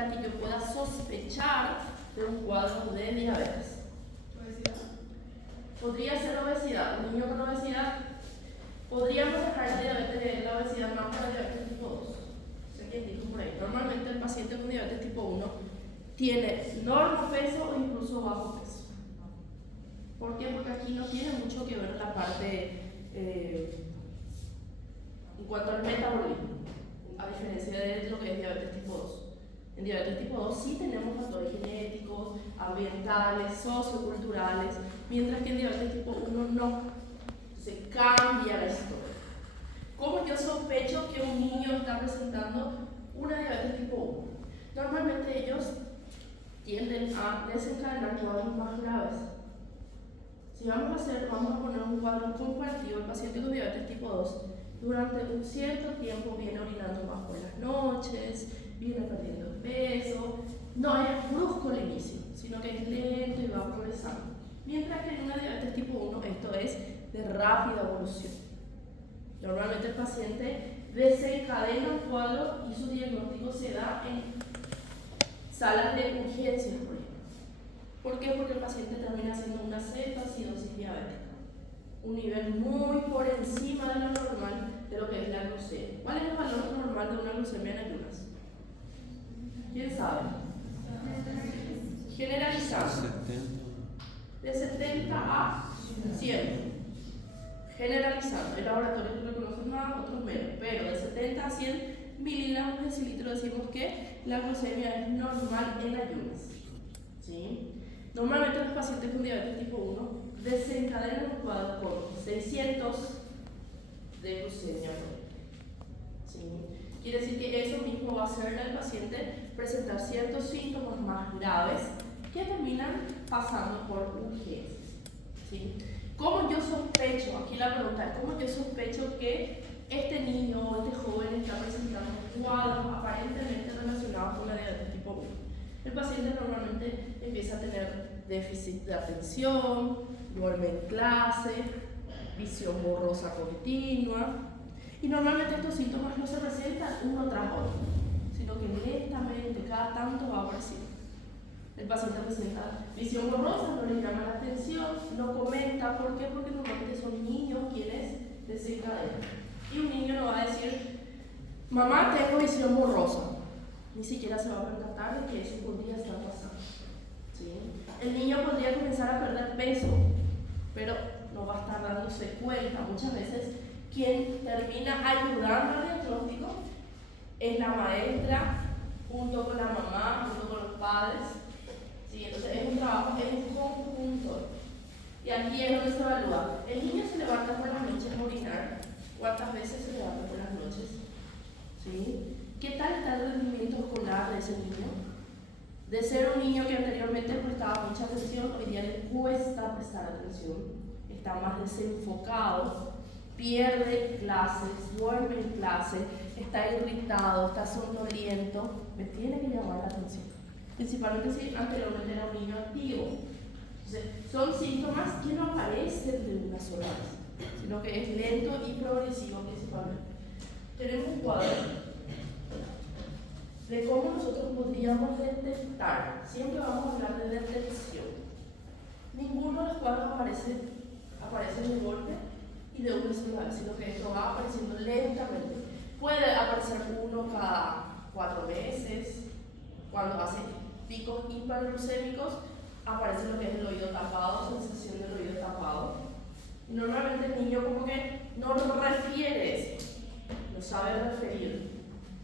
para que yo pueda sospechar de un cuadro de diabetes? Obesidad. Podría ser obesidad. Un niño con obesidad, podríamos dejar la obesidad más para diabetes tipo 2. Sé quién dijo por ahí. Normalmente el paciente con diabetes tipo 1 tiene normo peso o incluso bajo peso. ¿Por qué? Porque aquí no tiene mucho que ver la parte en cuanto al metabolismo, a diferencia de lo que es diabetes tipo 2. En diabetes tipo 2 sí tenemos factores genéticos, ambientales, socioculturales, mientras que en diabetes tipo 1 no. Entonces cambia la historia. ¿Cómo yo sospecho que un niño está presentando una diabetes tipo 1? Normalmente ellos tienden a desencadenar cuadros más graves. Si vamos a poner un cuadro compartido, el paciente con diabetes tipo 2 durante un cierto tiempo viene orinando más por las noches, viene perdiendo peso, no es brusco el inicio, sino que es lento y va progresando. Mientras que en una diabetes tipo 1 esto es de rápida evolución. Normalmente el paciente desencadena un cuadro y su diagnóstico se da en salas de urgencias, por ejemplo. ¿Por qué? Porque el paciente termina haciendo una cetoacidosis diabética, un nivel muy por encima de lo normal de lo que es la glucemia. ¿Cuál es el valor normal de una glucemia en ayunas? ¿Quién sabe? Generalizando. De 70 a 100. Generalizando. El laboratorio no reconoce más, otros menos. Pero de 70 a 100 miligramos de cilitro decimos que la glucemia es normal en ayunas. ¿Sí? Normalmente los pacientes con diabetes tipo 1 desencadenan un cuadro con 600 de glucemia. ¿Sí? Quiere decir que eso mismo va a hacer al paciente presentar ciertos síntomas más graves que terminan pasando por urgencias. ¿Sí? ¿Cómo yo sospecho? Aquí la pregunta es: ¿cómo yo sospecho que este niño o este joven está presentando cuadros aparentemente relacionados con la diabetes tipo 1? El paciente normalmente empieza a tener déficit de atención, duerme en clase, visión borrosa continua, y normalmente estos síntomas no se presentan uno tras otro, sino que lentamente, cada tanto va apareciendo. El paciente presenta visión borrosa, no le llama la atención, no comenta. ¿Por qué? Porque normalmente son niños quienes desencadenan. Y un niño no va a decir: mamá, tengo visión borrosa. Ni siquiera se va a percatar de que eso podría estar pasando. ¿Sí? El niño podría comenzar a perder peso, pero no va a estar dándose cuenta. Muchas veces quien termina ayudando al diagnóstico es la maestra, junto con la mamá, junto con los padres. ¿Sí? Entonces es un trabajo, es un conjunto. Y aquí es donde se evalúa. El niño se levanta por las noches a orinar. ¿Cuántas veces se levanta por las noches? ¿Sí? ¿Qué tal está el rendimiento escolar de ese niño? De ser un niño que anteriormente prestaba mucha atención, hoy día le cuesta prestar atención, está más desenfocado, pierde clases, duerme en clase, está irritado, está sonoliento. Me tiene que llamar la atención. Principalmente si anteriormente era un niño activo. Entonces, son síntomas que no aparecen de una sola vez, sino que es lento y progresivo principalmente. Tenemos un cuadro de cómo nosotros podríamos detectar. Siempre vamos a hablar de detección. Ninguno de los cuadros aparece de golpe y de una sola vez, sino que esto va apareciendo lentamente. Puede aparecer uno cada 4 meses. Cuando hace picos hiperglucémicos, aparece lo que es el oído tapado, sensación del oído tapado. Y normalmente el niño como que no refiere eso, no sabe referir.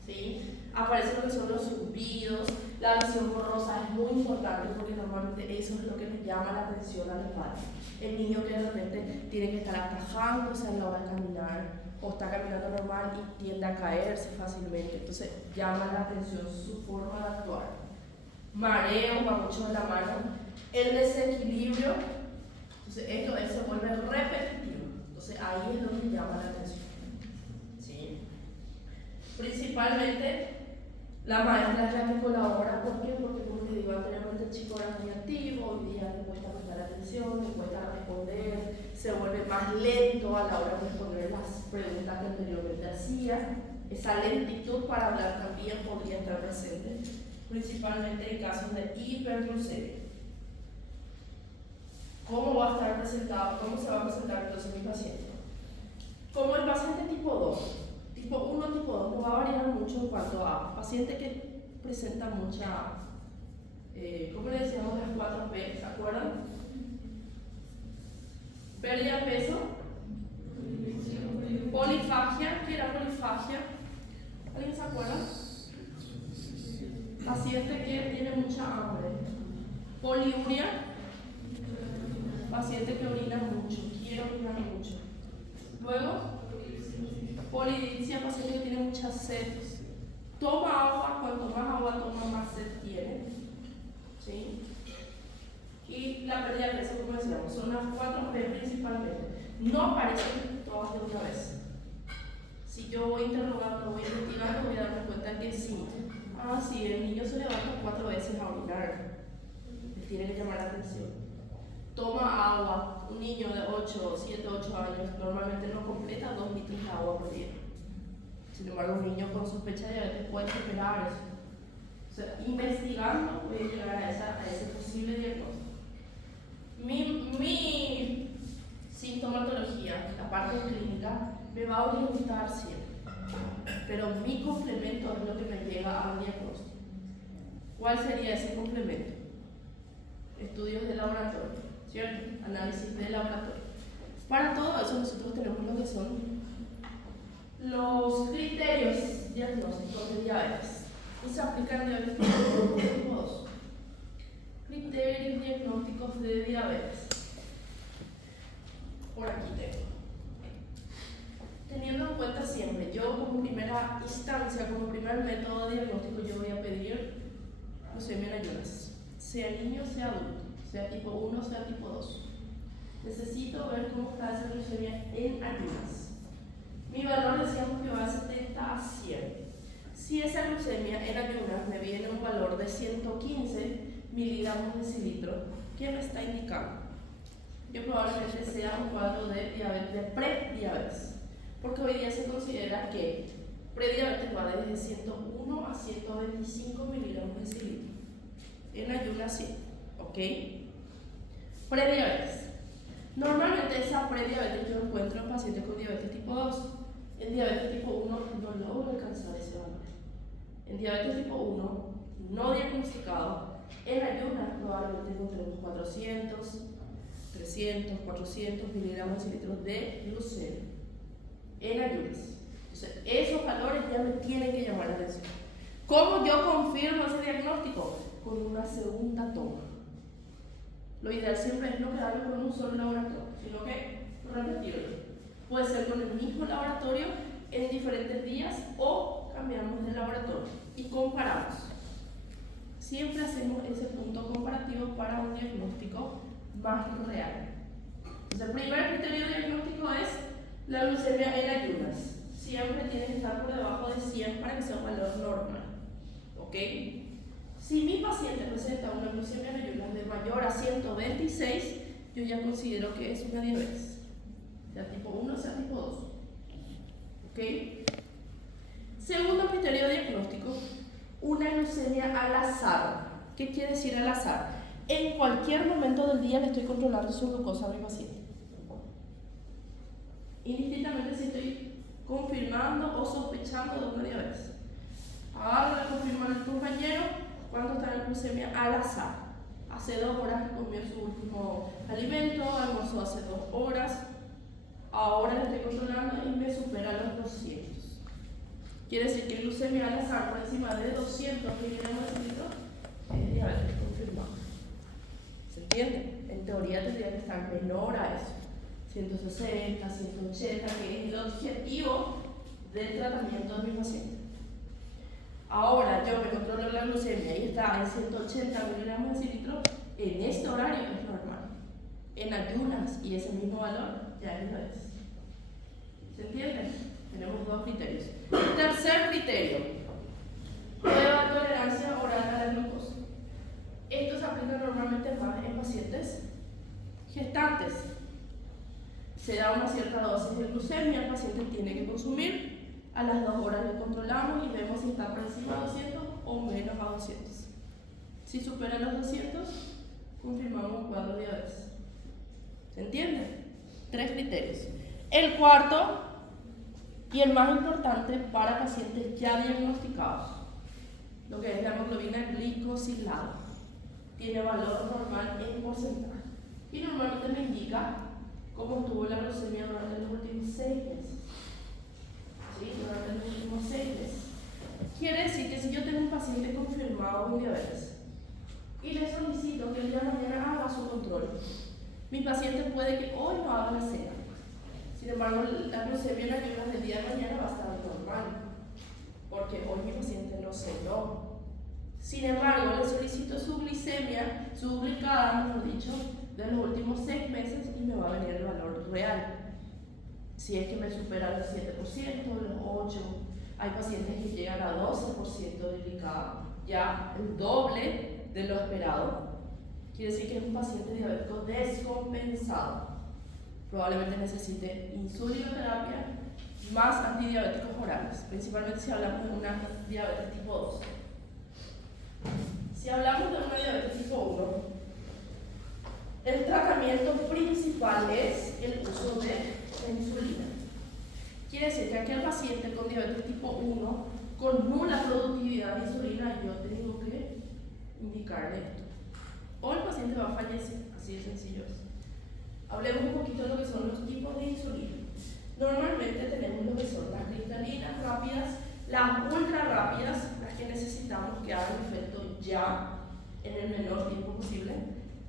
¿Sí? Aparecen lo que son los zumbidos, la visión borrosa es muy importante porque normalmente eso es lo que nos llama la atención a los padres. El niño que de repente tiene que estar atajándose a la hora de caminar o está caminando normal y tiende a caerse fácilmente, entonces llama la atención su forma de actuar. Mareo va mucho de la mano, el desequilibrio, entonces esto se vuelve repetitivo, entonces ahí es donde llama la atención. ¿Sí? Principalmente la maestra es la que colabora. ¿Por qué? Porque, como te digo, anteriormente el chico era muy activo, hoy día le cuesta prestar atención, le cuesta responder, se vuelve más lento a la hora de responder las preguntas que anteriormente hacía. Esa lentitud para hablar también podría estar presente. principalmente en casos de hiperglucemia. ¿Cómo va a estar presentado? ¿Cómo se va a presentar entonces mi paciente? Como el paciente tipo 2, tipo 1, tipo 2, no va a variar mucho en cuanto a paciente que presenta mucha, ¿cómo le decíamos las 4P? ¿Se acuerdan? Pérdida de peso, polifagia. ¿Qué era polifagia? ¿Alguien se acuerda? Paciente que tiene mucha hambre. Poliuria, paciente que orina mucho, quiere orinar mucho. Luego, polidipsia, paciente que tiene mucha sed. Toma agua, cuanto más agua toma, más sed tiene. ¿Sí? Y la pérdida de peso, como decíamos, son las 4P principalmente. No aparecen todas de una vez. Si yo voy interrogando, voy investigando, voy a darme cuenta que sí. Ah, sí, el niño se levanta 4 veces a orinar. Les tiene que llamar la atención. Toma agua. Un niño de 7, 8 años normalmente no completa 2 litros de agua por día. Sin embargo, un niño con sospecha de diabetes puede superar eso. O sea, investigando voy a llegar a ese posible diagnóstico. Mi sintomatología, la parte clínica, me va a orientar siempre. Pero mi complemento es lo que me lleva al diagnóstico. ¿Cuál sería ese complemento? Estudios de laboratorio, ¿cierto? Análisis de laboratorio. Para todo eso nosotros tenemos lo que son los criterios diagnósticos de diabetes. Y se aplican en diabetes tipo 2. Criterios diagnósticos de diabetes. Por aquí tengo. Teniendo en cuenta siempre, yo como primera instancia, como primer método de diagnóstico, yo voy a pedir glucemia en ayunas. Sea niño, sea adulto, sea tipo 1, sea tipo 2. Necesito ver cómo está esa glucemia en ayunas. Mi valor decíamos que va de 70 a 100. Si esa glucemia en ayunas me viene un valor de 115 miligramos de decilitro, ¿qué me está indicando? Que probablemente sea un cuadro de diabetes, de prediabetes. Porque hoy día se considera que prediabetes va desde 101 a 125 miligramos de decilitro. En ayunas sí, ¿ok? Prediabetes. Normalmente esa prediabetes yo encuentro en pacientes con diabetes tipo 2. En diabetes tipo 1 no logro alcanzar ese valor. En diabetes tipo 1 no diagnosticado, en ayunas probablemente encontremos 400, 300, 400 miligramos de decilitro de glucemia. En ayunas. Entonces, esos valores ya me tienen que llamar la atención. ¿Cómo yo confirmo ese diagnóstico? Con una segunda toma. Lo ideal siempre es no quedarme con un solo laboratorio, sino que repetirlo. Puede ser con el mismo laboratorio en diferentes días o cambiamos de laboratorio y comparamos. Siempre hacemos ese punto comparativo para un diagnóstico más real. Entonces, el primer criterio diagnóstico es la glucemia en ayunas. Siempre tiene que estar por debajo de 100 para que sea un valor normal. ¿Ok? Si mi paciente presenta una glucemia en ayunas de mayor a 126, yo ya considero que es una diabetes. Sea tipo 1, sea tipo 2. ¿Ok? Segundo criterio diagnóstico, una glucemia al azar. ¿Qué quiere decir al azar? En cualquier momento del día le estoy controlando su glucosa a mi paciente. Indistintamente si estoy confirmando o sospechando de una diabetes. Ahora le confirman al compañero cuánto está la glucemia al azar. Hace 2 horas que comió su último alimento, almorzó hace 2 horas. Ahora le estoy controlando y me supera los 200. Quiere decir que glucemia al azar por encima de 200 miligramos de decilitro es diabetes confirmada. ¿Se entiende? En teoría tendría que estar menor a eso. 160, 180, que es el objetivo del tratamiento de mi paciente. Ahora yo me controlo la glucemia y está en 180 miligramos de decilitro, en este horario es normal. En ayunas y ese mismo valor ya es diabetes. ¿Se entiende? Tenemos 2 criterios. Tercer criterio, prueba de tolerancia oral a la glucosa. Esto se aplica normalmente más en pacientes gestantes. Se da una cierta dosis de glucemia, el paciente tiene que consumir, a las 2 horas le controlamos y vemos si está por encima de 200 o menos a 200. Si supera los 200, confirmamos un cuadro de diabetes. ¿Se entiende? 3 criterios. El cuarto y el más importante para pacientes ya diagnosticados, lo que es la hemoglobina glicosilada. Tiene valor normal en porcentaje. Y normalmente me indica cómo estuvo la glucemia durante los últimos 6 meses. ¿Sí? Durante los últimos 6 meses. Quiere decir que si yo tengo un paciente confirmado con diabetes y le solicito que el día de mañana haga su control, mi paciente puede que hoy no haga la cena. Sin embargo, la glucemia en ayunas del día de mañana va a estar normal, porque hoy mi paciente no cenó. Sin embargo, le solicito su glicemia, su glicada, mejor dicho, de los últimos 6 meses y me va a venir el valor real. Si es que me supera el 7%, los 8%, hay pacientes que llegan a 12% de glicada, ya el doble de lo esperado. Quiere decir que es un paciente diabético descompensado. Probablemente necesite insulinoterapia más antidiabéticos orales, principalmente si hablamos de una diabetes tipo 2. Si hablamos de una diabetes tipo 1, el tratamiento principal es el uso de la insulina. Quiere decir que aquel paciente con diabetes tipo 1, con nula productividad de insulina, yo tengo que indicarle esto. O el paciente va a fallecer, así de sencillo es. Hablemos un poquito de lo que son los tipos de insulina. Normalmente tenemos lo que son las cristalinas rápidas, las ultra rápidas, las que necesitamos que hagan efecto ya en el menor tiempo posible,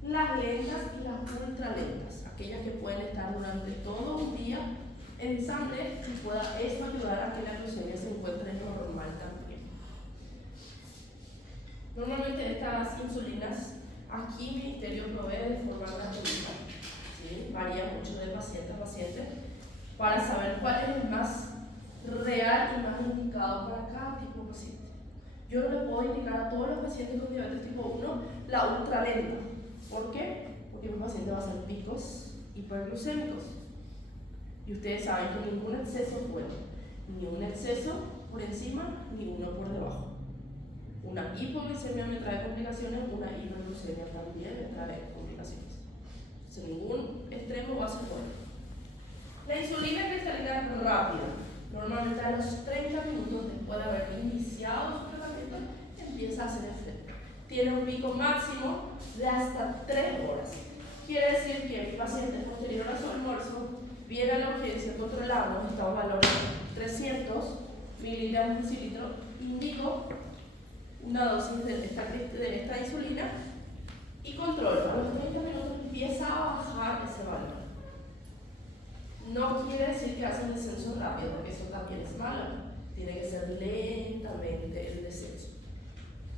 las lentas y las ultra lentas, aquellas que pueden estar durante todo un día en sangre y pueda eso ayudar a que la glucemia se encuentre normal también. Normalmente estas insulinas, aquí el ministerio provee de forma gratuita, ¿sí? Varía mucho de paciente a paciente, para saber cuál es el más real y más indicado para cada tipo de paciente. Yo no le puedo indicar a todos los pacientes con diabetes tipo 1 la ultralenta. ¿Por qué? Porque mi paciente va a hacer picos hiperglucémicos. Y ustedes saben que ningún exceso es bueno. Ni un exceso por encima, ni uno por debajo. Una hipoglucemia me trae complicaciones, una hiperglucemia también me trae complicaciones. Entonces, ningún extremo va a ser bueno. La insulina cristalina rápida, normalmente a los 30 minutos después de haber iniciado su tratamiento, empieza a hacer efecto. Tiene un pico máximo de hasta 3 horas. Quiere decir que mi paciente posterior a su almuerzo viene a la urgencia, controlamos, está a un valor de 300 miligramos por cilindro, indico una dosis de esta insulina y controlo. A los 30 minutos empieza a bajar ese valor. No quiere decir que hace un descenso rápido, porque eso también es malo. Tiene que ser lentamente el descenso.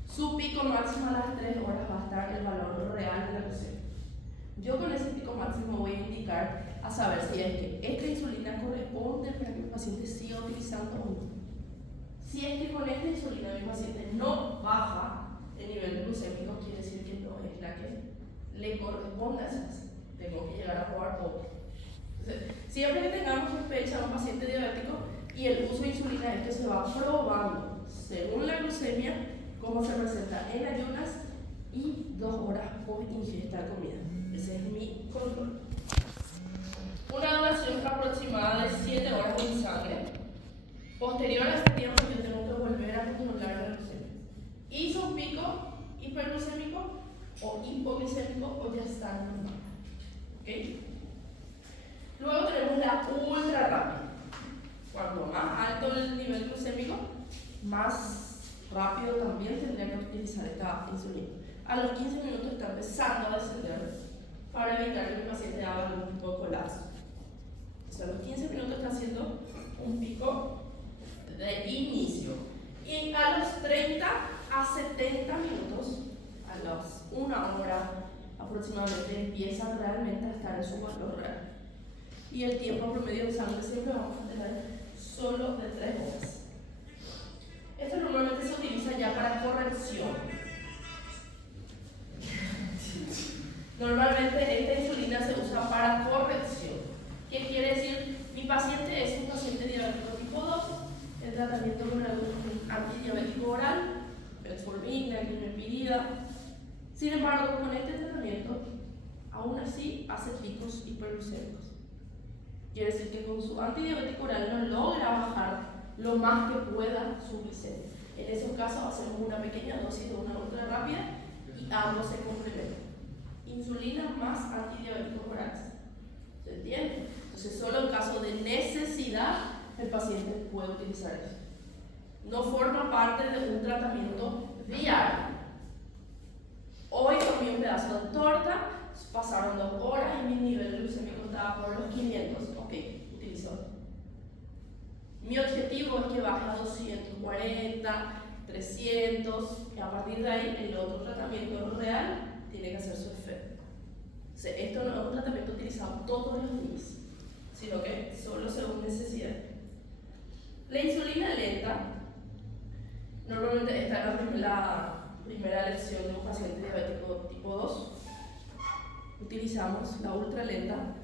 Su pico máximo a las 3 horas va a estar el valor real de la glucemia. Yo con ese pico máximo voy a indicar a saber si es que esta insulina corresponde para que mi paciente siga utilizando o no. Si es que con esta insulina mi paciente no baja el nivel glucémico, quiere decir que no es la que le corresponde a ese paciente. Tengo que llegar a probar otro. Entonces, siempre que tengamos sospecha de un paciente diabético y el uso de insulina, esto se va probando según la glucemia, cómo se presenta en ayunas y 2 horas por ingesta de comida. Ese es mi control. Una duración aproximada de 7 horas en sangre. Posterior a este tiempo, yo tengo que volver a controlar la glucemia. Hizo un pico hiperglucémico o hipoglucémico o ya está normal. ¿Okay? Luego tenemos la ultra rápida. Cuanto más alto el nivel glucémico, más rápido también tendría que utilizar esta insulina. A los 15 minutos está empezando a descender para evitar que el paciente haga algún tipo de colapso. O sea, a los 15 minutos está haciendo un pico de inicio. Y a los 30 a 70 minutos, a las 1 hora aproximadamente, empieza realmente a estar en su valor real. Y el tiempo promedio de sangre siempre vamos a tener solo de 3 horas. Esto normalmente se utiliza ya para corrección. Normalmente esta insulina se usa para corrección. ¿Qué quiere decir? Mi paciente es un paciente diabético tipo 2, el tratamiento con algún antidiabético oral, metformina, clomipirida, Sin embargo, con este tratamiento, aún así hace picos hiperglucémicos. Quiere decir que con su antidiabético oral no logra bajar lo más que pueda su glicemia. En esos casos hacemos una pequeña dosis de una ultra rápida y ambos se complementan. Insulina más antidiabéticos orales. ¿Se entiende? Entonces, solo en caso de necesidad, el paciente puede utilizar eso. No forma parte de un tratamiento diario. Hoy comí un pedazo de torta, pasaron 2 horas y mi nivel glucémico estaba por los 500. Ok, utilizo. Mi objetivo es que baje a 240, 300, y a partir de ahí el otro tratamiento real tiene que hacer su efecto. O sea, esto no es un tratamiento utilizado todos los días, sino que solo según necesidad. La insulina lenta, normalmente está en la primera lección de un paciente diabético tipo 2. Utilizamos la ultra lenta.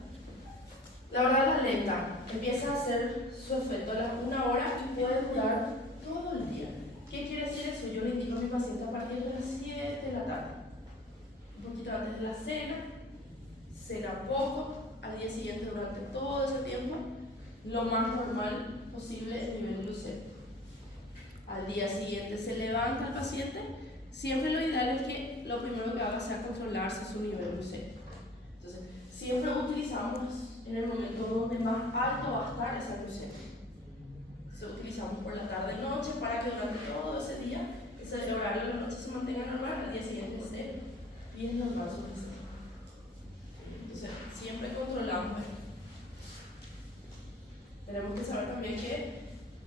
La verdad, la lenta empieza a hacer su efecto a las 1 hora y puede durar todo el día. ¿Qué quiere decir eso? Yo le indico a mi paciente a partir de las 7 de la tarde, un poquito antes de la cena poco, al día siguiente durante todo ese tiempo, lo más normal posible el nivel glucémico. Al día siguiente se levanta el paciente, siempre lo ideal es que lo primero que haga sea controlarse su nivel glucémico. Entonces, siempre utilizamos en el momento donde más alto va a estar esa glucemia. Entonces, utilizamos por la tarde-noche para que durante todo ese día, ese horario de la noche se mantenga normal, al día siguiente esté bien normal su glucemia. Entonces, siempre controlamos. Tenemos que saber también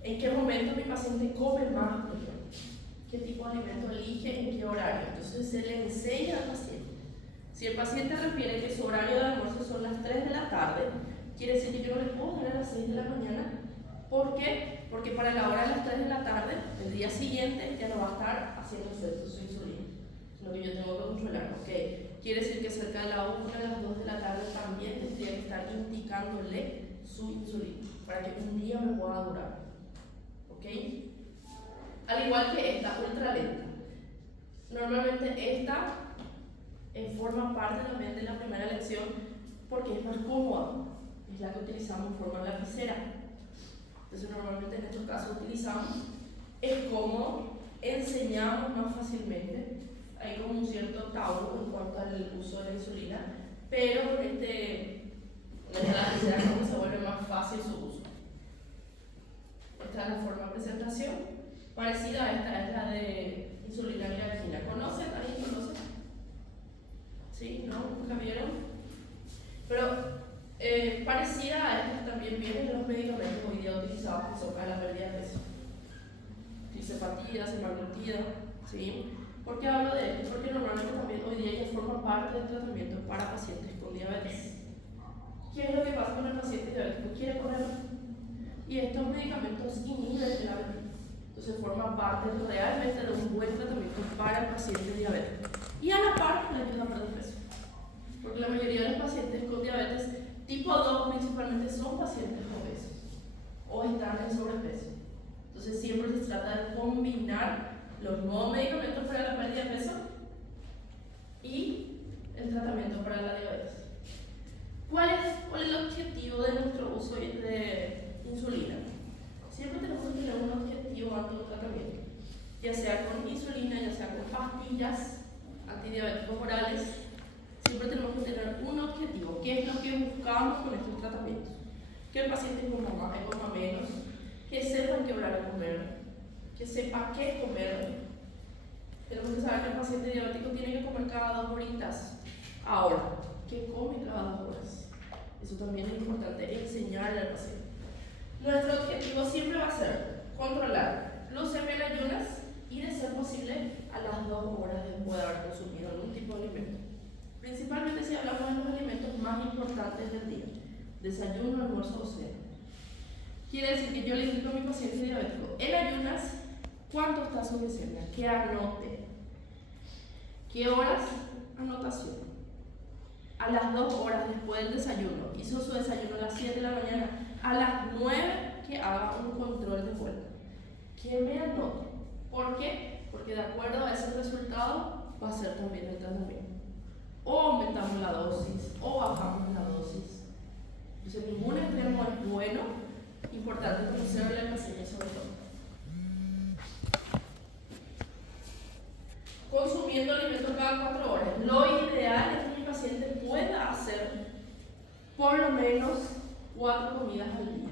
en qué momento mi paciente come más, por ejemplo. Qué tipo de alimento elige, en qué horario. Entonces, se le enseña al paciente. Si el paciente refiere que su horario de almuerzo son las 3 de la tarde, quiere decir que yo no le puedo dar a las 6 de la mañana. ¿Por qué? Porque para la hora de las 3 de la tarde, el día siguiente, ya no va a estar haciendo efecto su insulina, sino que yo tengo que controlar. Okay. Quiere decir que cerca de la 1 a las 2 de la tarde también tendría que estar indicándole su insulina para que un día me pueda durar. ¿Ok? Al igual que esta ultra lenta. Normalmente esta forma parte también de la primera lección porque es más cómoda. Es la que utilizamos en forma lapicera. Entonces normalmente en estos casos utilizamos. Es cómodo, enseñamos más fácilmente. Hay como un cierto tabú en cuanto al uso de la insulina, pero con esta lapicera como se vuelve más fácil su uso. Esta es la forma de presentación. Parecida a esta es la de insulina glargina. ¿Conocen? ¿Alguien conoce? ¿Sí? ¿No? ¿Nunca vieron? Pero parecida a esta también vienen los medicamentos hoy día utilizados que son para la pérdida de peso. Tisepatida, semaglutida, ¿sí? ¿Por qué hablo de esto? Porque normalmente también hoy día ya forma parte del tratamiento para pacientes con diabetes. ¿Qué es lo que pasa con el paciente diabético? Quiere comer y estos medicamentos inhiben el apetito. Entonces forma parte realmente de un buen tratamiento para el paciente diabético. Y a la par le ayuda a perder peso. Porque la mayoría de los pacientes con diabetes tipo 2 principalmente son pacientes obesos o están en sobrepeso. Entonces siempre se trata de combinar los nuevos medicamentos para la pérdida de peso y el tratamiento para la diabetes. ¿Cuál es el objetivo de nuestro uso de insulina? Siempre tenemos que tener un objetivo ante un tratamiento, ya sea con insulina, ya sea con pastillas, antidiabéticos orales. Siempre tenemos que tener un objetivo. ¿Qué es lo que buscamos con estos tratamientos? Que el paciente coma menos, que sepa en qué hora comer, que sepa qué comer. Tenemos que saber que el paciente diabético tiene que comer cada 2 horitas. Ahora, ¿qué come cada 2 horas? Eso también es importante enseñarle al paciente. Nuestro objetivo siempre va a ser controlar glucemia en ayunas y, de ser posible, a las 2 horas después de haber consumido algún tipo de alimento. Principalmente si hablamos de los alimentos más importantes del día: desayuno, almuerzo o cena. Quiere decir que yo le indico a mi paciente diabético en ayunas cuánto está su glicemia, que anote. ¿Qué horas? Anotación. A las 2 horas después del desayuno, hizo su desayuno a las 7 de la mañana, a las 9 que haga un control de vuelta. Que me anote. ¿Por qué? Porque de acuerdo a ese resultado va a ser también el tratamiento. O aumentamos la dosis, o bajamos la dosis. Entonces, ningún extremo es bueno. Importante conocerle al paciente sobre todo. Consumiendo alimentos cada 4 horas. Lo ideal es que mi paciente pueda hacer por lo menos 4 comidas al día.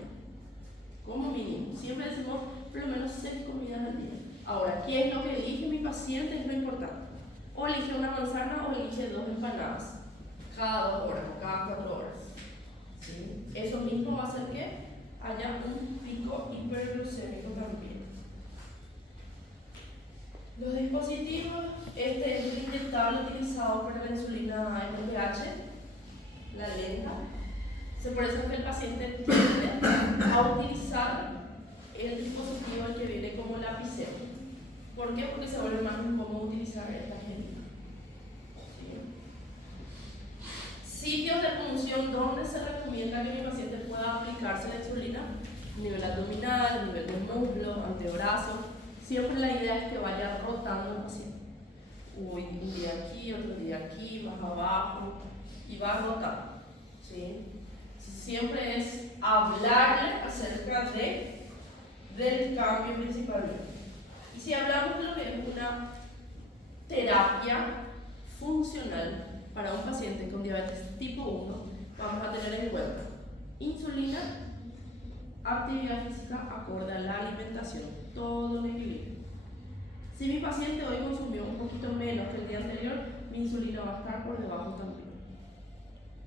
Como mínimo. Siempre decimos por lo menos 6 comidas al día. Ahora, ¿qué es lo que elige mi paciente? Es lo importante. O elige una manzana o elige 2 empanadas cada 2 horas o cada 4 horas. ¿Sí? Eso mismo va a hacer que haya un pico hiperglucémico también. Los dispositivos, este es el inyectable utilizado para la insulina NPH, la lenta. Por eso es que el paciente tiende a utilizar el dispositivo que viene como lapicero. ¿Por qué? Porque se vuelve más incómodo utilizar esta jeringa. ¿Sí? Sitios de punción donde se recomienda que mi paciente pueda aplicarse la insulina: nivel abdominal, nivel del muslo, antebrazo. Siempre la idea es que vaya rotando el paciente. Un día aquí, otro día aquí, más abajo, y va rotando. ¿Sí? Siempre es hablarle acerca del cambio principalmente. Y si hablamos de lo que es una terapia funcional para un paciente con diabetes tipo 1, vamos a tener en cuenta insulina, actividad física acorde a la alimentación, todo en equilibrio. Si mi paciente hoy consumió un poquito menos que el día anterior, mi insulina va a estar por debajo también.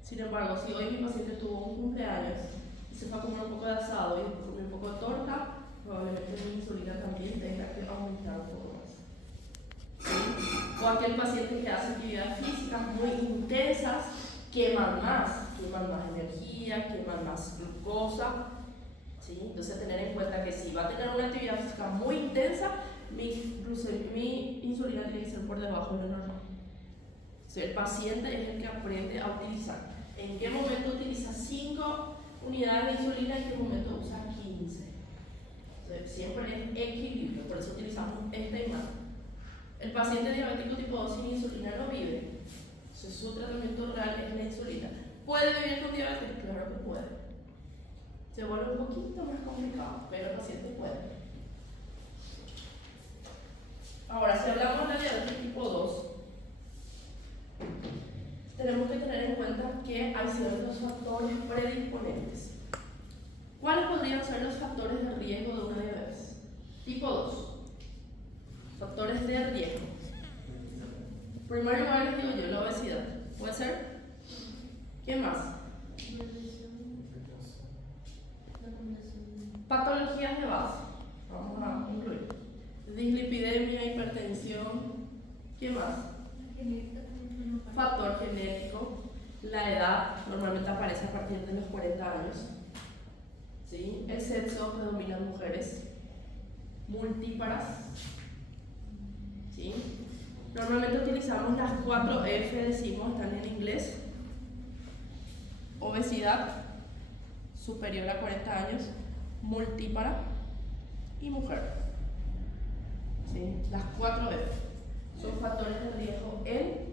Sin embargo, si hoy mi paciente tuvo un cumpleaños y se fue a comer un poco de asado y después comió un poco de torta, probablemente mi insulina también tenga que aumentar un poco más. ¿Sí? O aquel paciente que hace actividades físicas muy intensas, queman más energía, queman más glucosa. ¿Sí? Entonces, tener en cuenta que si va a tener una actividad física muy intensa, mi insulina tiene que ser por debajo de lo normal. El paciente es el que aprende a utilizar. ¿En qué momento utiliza 5 unidades de insulina y en qué momento usa 15? Entonces, siempre es equilibrio, por eso utilizamos esta imagen. El paciente diabético tipo 2 sin insulina no vive. Entonces, su tratamiento real es la insulina. ¿Puede vivir con diabetes? Claro que puede. Se vuelve un poquito más complicado, pero el paciente puede. Ahora, si hablamos de la diabetes tipo 2, tenemos que tener en cuenta que hay ciertos factores predisponentes. ¿Cuáles podrían ser los factores de riesgo de una diabetes? Tipo 2. Factores de riesgo. En primer lugar, les digo yo, la obesidad. ¿Puede ser? ¿Qué más? Patologías de base. Vamos a incluir. Dislipidemia, hipertensión. ¿Qué más? Factor genético. La edad normalmente aparece a partir de los 40 años. ¿Sí? El sexo, predominan mujeres. Multíparas. ¿Sí? Normalmente utilizamos las 4 F, decimos, están en inglés. Obesidad superior a 40 años, multípara y mujer. ¿Sí? Las 4 F son factores de riesgo en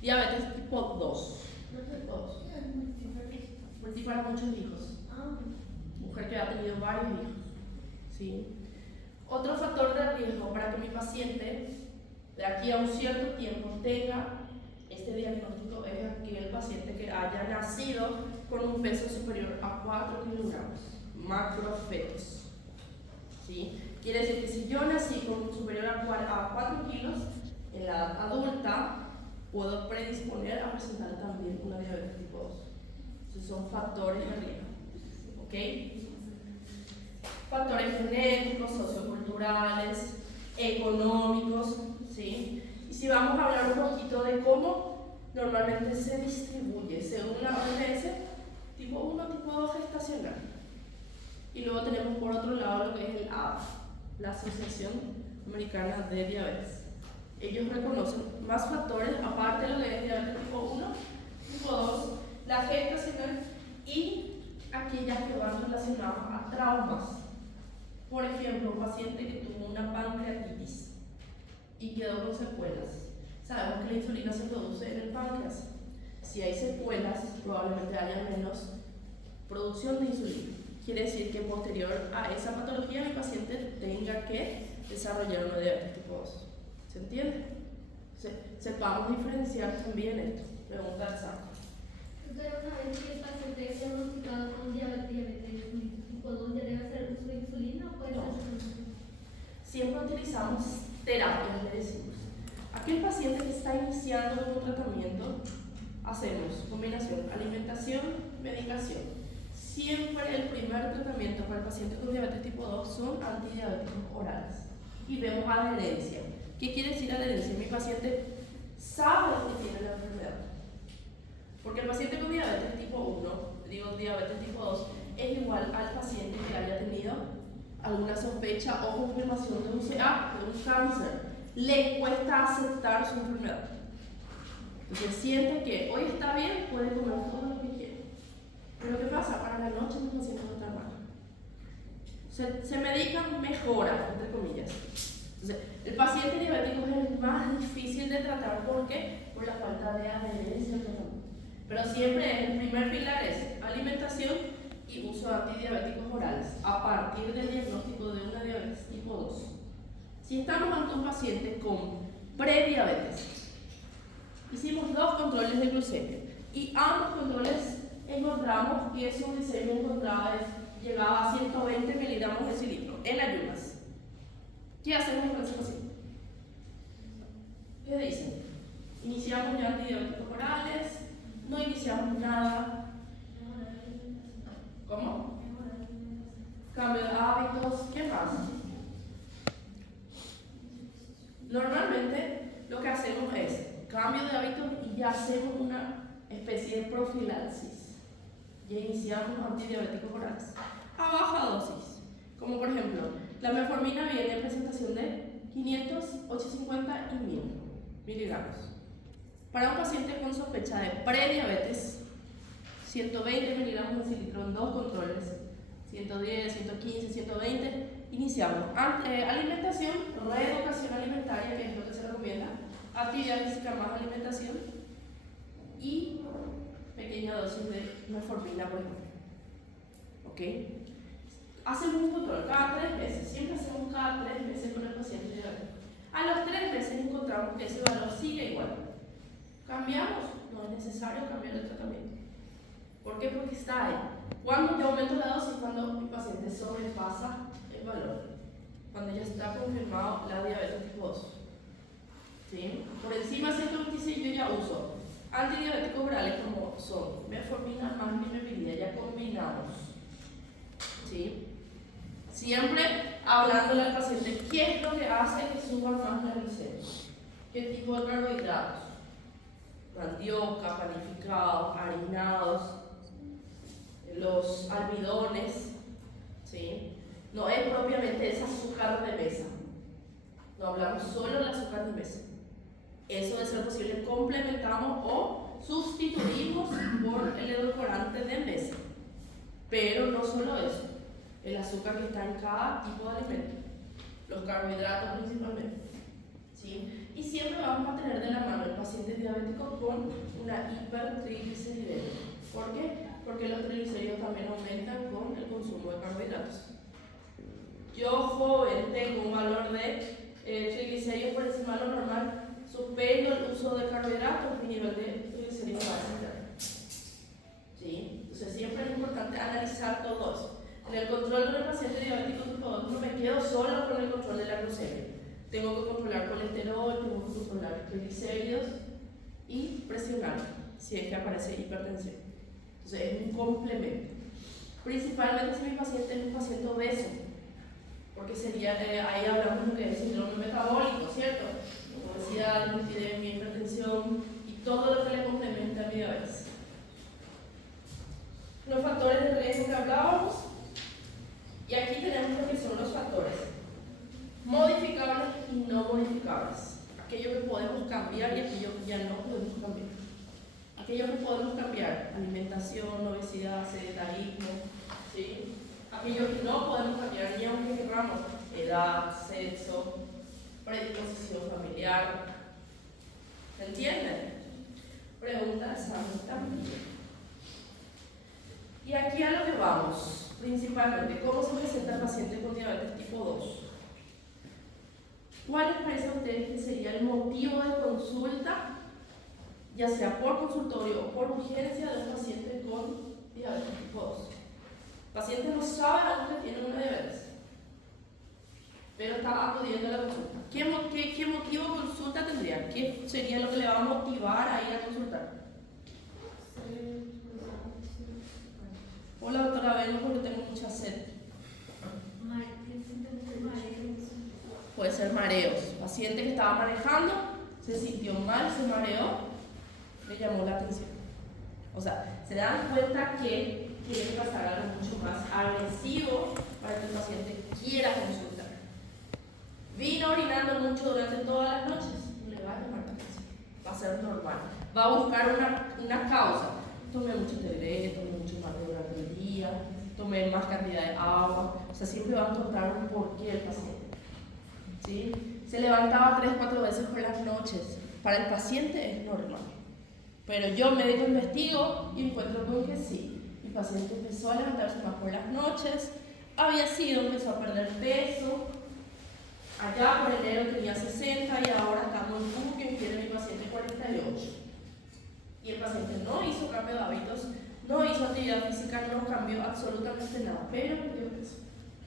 diabetes tipo 2. Multípara, muchos hijos. Mujer que ha tenido varios hijos. ¿Sí? Otro factor de riesgo para que mi paciente de aquí a un cierto tiempo tenga este diagnóstico es aquel paciente que haya nacido con un peso superior a 4 kilogramos, macrofetos. ¿Sí? Quiere decir que si yo nací con superior a 4 kilos, en la edad adulta puedo predisponer a presentar también una diabetes tipo 2. Entonces son factores de riesgo. ¿Ok? Factores genéticos, socioculturales, económicos, ¿sí? Y si vamos a hablar un poquito de cómo normalmente se distribuye según la OMS, tipo 1, tipo 2 gestacional. Y luego tenemos por otro lado lo que es el ADA, la Asociación Americana de Diabetes. Ellos reconocen más factores, aparte de lo que es diabetes tipo 1, tipo 2, la gestacional y aquellas que van relacionadas a traumas. Por ejemplo, un paciente que tuvo una pancreatitis y quedó con secuelas. Sabemos que la insulina se produce en el páncreas. Si hay secuelas, probablemente haya menos producción de insulina. Quiere decir que posterior a esa patología el paciente tenga que desarrollar una diabetes tipo 2. ¿Se entiende? Sepamos diferenciar también esto. Pregunta al saco. Pero una vez que el paciente es diagnosticado con diabetes tipo 2, ¿ya debe hacer uso de insulina o puede hacer? Siempre utilizamos terapias, le decimos. Aquel paciente que está iniciando un tratamiento, hacemos combinación alimentación-medicación. Siempre el primer tratamiento para el paciente con diabetes tipo 2 son antidiabéticos orales. Y vemos adherencia. ¿Qué quiere decir adherencia? Mi paciente sabe que tiene la enfermedad. Porque el paciente con diabetes tipo 1, digo diabetes tipo 2, es igual al paciente que haya tenido alguna sospecha o confirmación de un CA, de un cáncer. Le cuesta aceptar su enfermedad. Entonces siente que hoy está bien, puede comer todo lo que quiere. Pero ¿qué pasa? Para la noche mi paciente no está mal. Se medican, mejora, entre comillas. Entonces, el paciente diabético es el más difícil de tratar. ¿Por qué? Por la falta de adherencia al tratamiento. Pero siempre el primer pilar es alimentación y uso de antidiabéticos orales a partir del diagnóstico de una diabetes tipo 2. Si estamos ante un paciente con prediabetes, hicimos 2 controles de glucemia y ambos controles encontramos que su glicemia encontrada llegaba a 120 miligramos de cilindro en ayunas. ¿Qué hacemos con ese paciente? ¿Qué dicen? Iniciamos ya antidiabéticos orales, no iniciamos nada. ¿Cómo? Cambio de hábitos, ¿qué más? Normalmente lo que hacemos es cambio de hábitos y ya hacemos una especie de profilaxis. Ya iniciamos antidiabéticos orales a baja dosis. Como por ejemplo, la metformina viene en presentación de 500, 850 y 1000 miligramos. Para un paciente con sospecha de prediabetes, 120 miligramos de cilindro en 2 controles, 110, 115, 120. Iniciamos alimentación, reeducación alimentaria, que es lo que se recomienda, actividad física más alimentación y pequeña dosis de metformina, por ejemplo. ¿Ok? Hacemos un control cada 3 meses, siempre hacemos cada 3 meses con el paciente diabético. A los 3 meses encontramos que ese valor sigue igual. ¿Cambiamos? No es necesario cambiar el tratamiento. ¿Por qué? Porque está ahí. ¿Cuándo yo aumento la dosis? Cuando mi paciente sobrepasa el valor. Cuando ya está confirmado la diabetes tipo 2. ¿Sí? Por encima de 126 yo ya uso antidiabéticos orales como son metformina más nimevirida, ya combinamos. ¿Sí? Siempre hablándole al paciente qué es lo que hace que suba más la glicemia, qué tipo de carbohidratos, mandioca, panificados, harinados, los almidones, ¿sí? No es propiamente ese azúcar de mesa, no hablamos solo del azúcar de mesa. Eso, de ser posible, complementamos o sustituimos por el edulcorante de mesa. Pero no solo eso, el azúcar que está en cada tipo de alimento, los carbohidratos principalmente, ¿sí? Y siempre vamos a tener de la mano el paciente diabético con una hipertrigliceridemia. ¿Por qué? Porque los triglicéridos también aumentan con el consumo de carbohidratos. Yo, joven, tengo un valor de triglicéridos por encima de lo normal, suspendo el uso de carbohidratos, mi nivel de triglicéridos va a descender. ¿Sí? Entonces siempre es importante analizar todo eso. En el control de un paciente diabético tipo 2 no me quedo solo con el control de la glucemia. Tengo que controlar colesterol, tengo que controlar triglicéridos y presionar si es que aparece hipertensión. Entonces es un complemento. Principalmente si mi paciente es un paciente obeso, porque sería, ahí hablamos de lo que es síndrome metabólico, ¿cierto? Obesidad, lipidemia, hipertensión y todo lo que le complementa a mi diabetes. Los factores de riesgo que hablábamos, y aquí tenemos lo que son los factores modificables y no modificables, aquello que podemos cambiar y aquello que ya no podemos cambiar. Aquello que podemos cambiar, alimentación, obesidad, sedentarismo, ¿sí? Aquello que no podemos cambiar ni aunque queramos, edad, sexo, predisposición familiar, ¿Se entiende? Pregunta de examen también. Y aquí a lo que vamos, principalmente, ¿cómo se presenta el paciente con diabetes tipo 2? ¿Cuál les parece a ustedes que sería el motivo de consulta, ya sea por consultorio o por urgencia, de los pacientes con diabetes tipo 2? El paciente no sabe aún que tiene una diabetes, pero está acudiendo a la consulta. ¿Qué motivo de consulta tendría? ¿Qué sería lo que le va a motivar a ir a consultar? Hola, doctora, vengo porque tengo mucha sed. Puede ser mareos. Paciente que estaba manejando, se sintió mal, se mareó, le llamó la atención. O sea, se dan cuenta que tiene que pasar algo mucho más agresivo para que el paciente quiera consultar. Vino orinando mucho durante todas las noches, no le va a llamar la atención. Va a ser normal. Va a buscar una causa. Tomé mucho té, tomé mucho mate durante el día, tomé más cantidad de agua. O sea, siempre va a encontrar un porqué el paciente. ¿Sí? Se levantaba 3-4 veces por las noches. Para el paciente es normal. Pero yo, médico, investigo y encuentro con que sí. Mi paciente empezó a levantarse más por las noches, empezó a perder peso. Allá por enero tenía 60 y ahora estamos en junio y tiene mi paciente 48. Y el paciente no hizo cambio de hábitos, no hizo actividad física, no cambió absolutamente nada, pero perdió peso.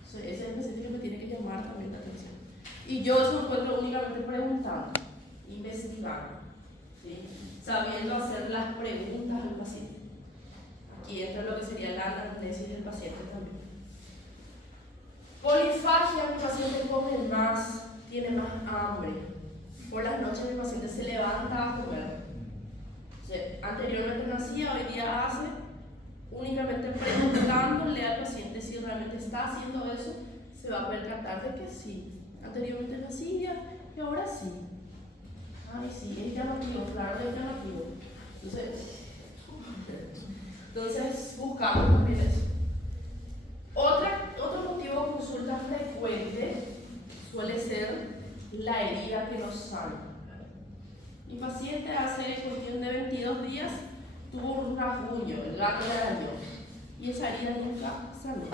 Ese es el específico que tiene que llamar también la atención. Y yo eso lo encuentro únicamente preguntando, investigando, ¿sí? Sabiendo hacer las preguntas al paciente. Aquí entra lo que sería la anamnesis del paciente también. Polifagia, el paciente come más, tiene más hambre. Por las noches el paciente se levanta a comer. Anteriormente no hacía, hoy día hace, únicamente preguntándole al paciente si realmente está haciendo eso, se va a percatar de que sí. Anteriormente no hacía y ahora sí. Ay, sí, es llamativo, claro, es llamativo. Entonces buscamos también eso. Otro motivo de consulta frecuente suele ser la herida que no sana. Mi paciente hace cuestión de 22 días tuvo un rasguño, el gato de arañón, y esa herida nunca sanó.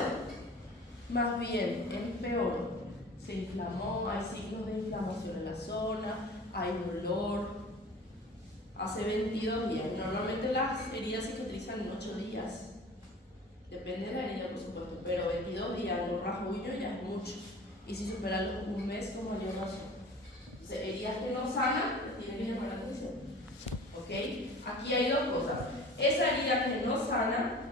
Más bien, empeoró. Se inflamó, hay signos de inflamación en la zona, hay dolor. Hace 22 días. Normalmente las heridas cicatrizan en 8 días. Depende de la herida, por supuesto, pero 22 días en un rasguño ya es mucho. Y si superan un mes, con mayor razón. Entonces, heridas que no sanan, tienen que llamar la atención. ¿Ok? Aquí hay dos cosas. Esa herida que no sana,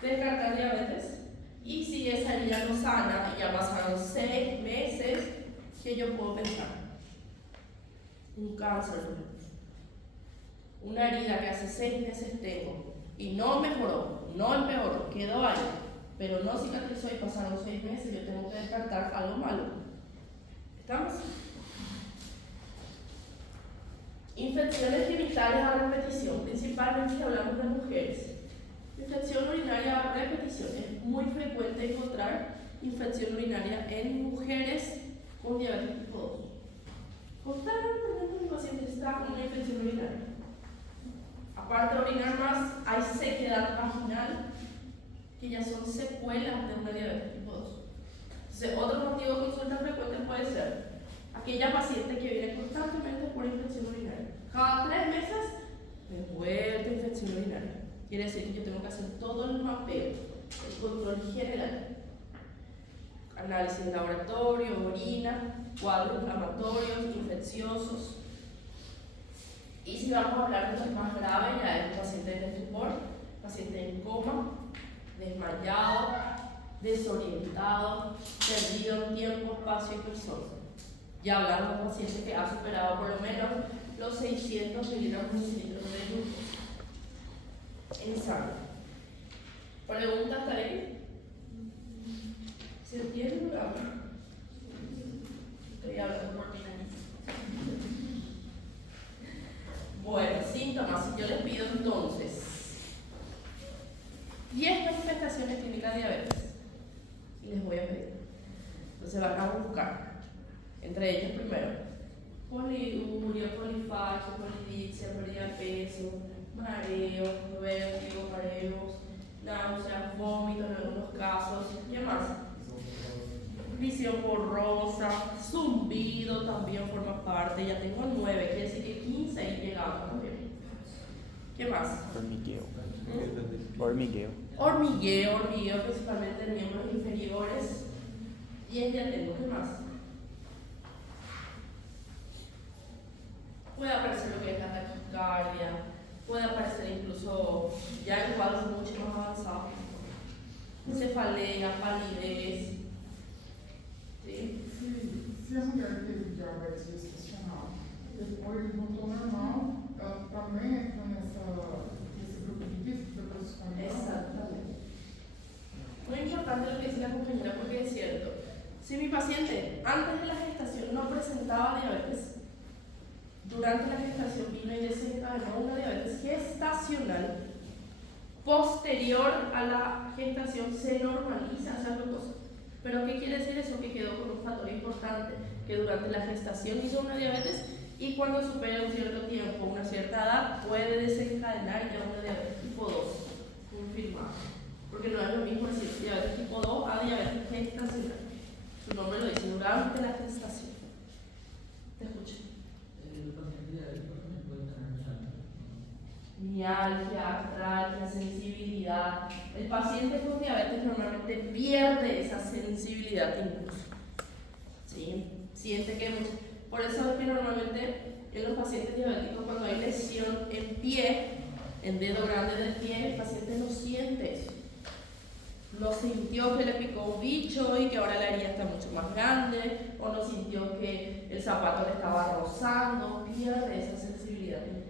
descartar diabetes. Y si esa herida no sana, y ya pasaron 6 meses, ¿qué yo puedo pensar? Un cáncer, por ejemplo. Una herida que hace 6 meses tengo y no mejoró, no empeoró, quedó ahí, pero no cicatrizó y pasaron 6 meses, yo tengo que descartar algo malo. ¿Estamos? Infecciones genitales a repetición, principalmente si hablamos de mujeres. Infección urinaria a repetición. Es muy frecuente encontrar infección urinaria en mujeres con diabetes tipo 2. Constantemente mi paciente está con una infección urinaria. Aparte de orinar más, hay sequedad vaginal, que ya son secuelas de una diabetes tipo 2. Entonces, otro motivo de consulta frecuente puede ser aquella paciente que viene constantemente por infección urinaria. Cada 3 meses, de vuelta infección urinaria. Quiere decir que yo tengo que hacer todo el mapeo, el control general. Análisis de laboratorio, orina, cuadros inflamatorios, infecciosos. Y si vamos a hablar de los más graves, ya es un paciente en estupor, paciente en coma, desmayado, desorientado, perdido en tiempo, espacio y persona. Ya hablamos de un paciente que ha superado por lo menos los 600 miligramos por cilindro de glucosa en sangre. ¿Preguntas hasta ahí? ¿Se entiende lo que hablo? Estoy hablando por mi nariz. Bueno, síntomas. Si yo les pido entonces 10 manifestaciones clínicas de diabetes, y les voy a pedir. Entonces van a buscar, entre ellos primero, poliuria, polifagia, polidipsia, pérdida de peso, mareos, vértigo, mareos, náuseas, vómitos en algunos casos. ¿Qué más? Visión borrosa, zumbido también forma parte. Ya tengo 9, quiere decir que 15 y llegamos también. ¿Qué más? Hormigueo. Hormigueo. Hormigueo principalmente en miembros inferiores. 10 ya tengo. ¿Qué más? Puede aparecer lo que es la taquicardia, puede aparecer incluso ya en cuadros mucho más avanzados. Cefalea, palidez. ¿Sí? Se a mulher teve diabetes gestacional, depois voltou normal, ela também entra nesse grupo de risco depois de escolher? Exactamente. Muy importante lo que dice la compañera porque es cierto. Si mi paciente antes de la gestación no presentaba diabetes, durante la gestación vino y desencadenó una diabetes gestacional, posterior a la gestación se normaliza esa glucosa. ¿Pero qué quiere decir eso? Que quedó con un factor importante, que durante la gestación hizo una diabetes y cuando supera un cierto tiempo, una cierta edad, puede desencadenar ya una diabetes tipo 2, confirmada. Porque no es lo mismo decir diabetes tipo 2 a diabetes gestacional. Su nombre lo dice, durante la gestación. Te escucho. El paciente diabético también puede tener Mialgia, artralgia, sensibilidad. El paciente con diabetes normalmente pierde esa sensibilidad incluso. ¿Sí? Siente que por eso es que normalmente en los pacientes diabéticos cuando hay lesión en pie, en dedo grande del pie, el paciente no siente eso. No sintió que le picó un bicho y que ahora la herida está mucho más grande, o no sintió que el zapato le estaba rozando, pierde esa sensibilidad incluso.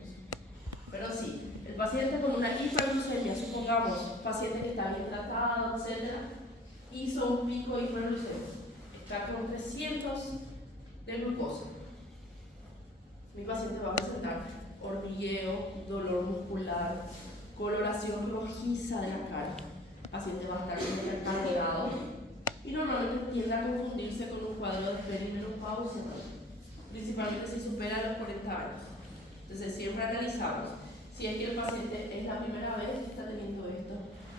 Pero sí, el paciente con una hiperglucemia, supongamos, paciente que está bien tratado, etc., hizo un pico hiperglucémico, está con 300 de glucosa. Mi paciente va a presentar hormigueo, dolor muscular, coloración rojiza de la cara. El paciente va a estar hipercargado y normalmente tiende a confundirse con un cuadro de perimenopausia, principalmente si supera los 40 años. Entonces siempre analizamos si es que el paciente es la primera vez que está teniendo esto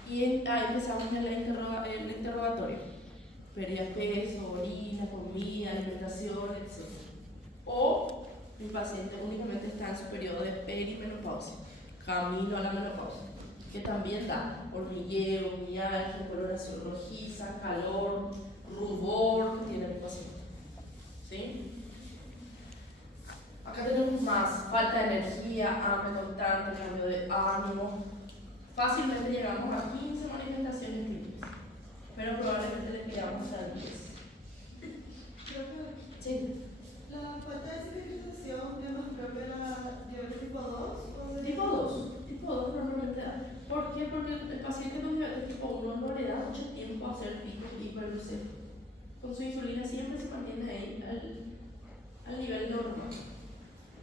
y ahí empezamos en el interrogatorio. Pérdida de peso, orina, comida, alimentación, etc. O el paciente únicamente está en su periodo de perimenopausia, camino a la menopausia, que también da hormigueo, mialgia, coloración rojiza, calor, rubor que tiene el paciente. ¿Sí? Acá tenemos más, falta de energía, hambre constante, cambio de ánimo. Fácilmente llegamos a 15 manifestaciones clínicas, pero probablemente le pidamos a 10. Sí. ¿La falta de civilización es más propia de la diabetes tipo 2? ¿O de Tipo 2 normalmente da. ¿Por qué? Porque el paciente con diabetes tipo 1 no le da mucho tiempo a hacer picos hiperglucémicos. Con su insulina siempre se mantiene ahí al nivel normal.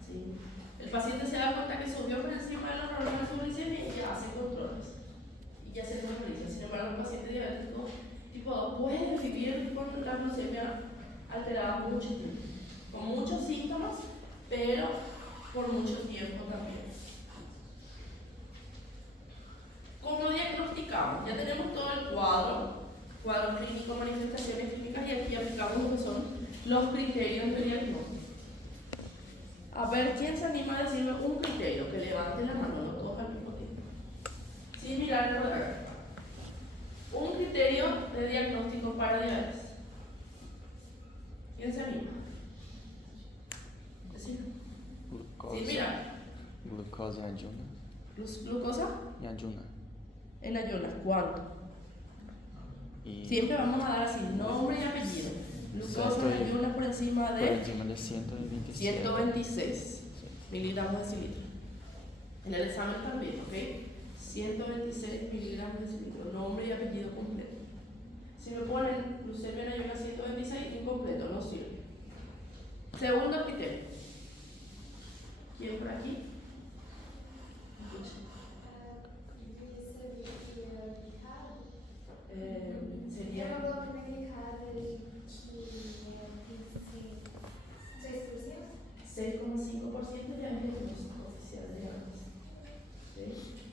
¿Sí? El paciente se da cuenta que subió por encima de lo normal su glicemia y ya hace controles. Y ya se normaliza. Sin embargo, un paciente diabético tipo 2 puede vivir con la glucemia alterada mucho tiempo, con muchos síntomas, pero por mucho tiempo también. ¿Cómo diagnosticamos? Ya tenemos todo el cuadro clínico, manifestaciones clínicas, y aquí aplicamos lo que son los criterios de diagnóstico. A ver, ¿quién se anima a decirme un criterio? Que levante la mano, no todos al mismo tiempo. Sin mirar por acá. Un criterio de diagnóstico para diabetes. ¿Quién se anima? Decir. Glucosa. Sin mirar. Glucosa en ayunas. ¿Glucosa? En ayunas. En ayunas, ¿cuánto? Y Siempre vamos a dar así, nombre y apellido. Glucosa en ayunas por encima por de encima de 127. 126 Sí. miligramos decilitro. En el examen también, ¿ok? 126 miligramos decilitro, nombre y apellido completo. Si me ponen glucemia en ayunas 126, incompleto, no sirve. Segundo criterio. ¿Quién por aquí? Escucha. Sería 6 6,5% ya es diagnóstico oficial de diabetes. ¿Sí?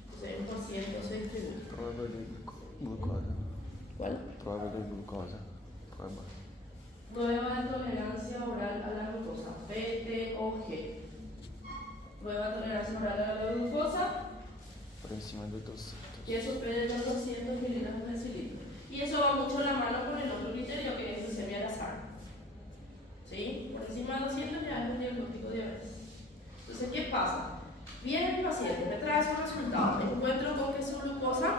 Entonces el paciente se distribuye. Prueba de glucosa. ¿Cuál? Prueba de glucosa. Prueba. Prueba de tolerancia oral a la glucosa, PTOG. Prueba de tolerancia oral a la glucosa Por encima de 200. que supere los 200 miligramos por decilitro. Y eso va mucho de la mano con el otro criterio que es glucemia al azar. ¿Sí? Por encima de 200 ya es un diagnóstico de diabetes. Entonces, ¿qué pasa? Viene mi paciente, me trae su resultado, encuentro con que su glucosa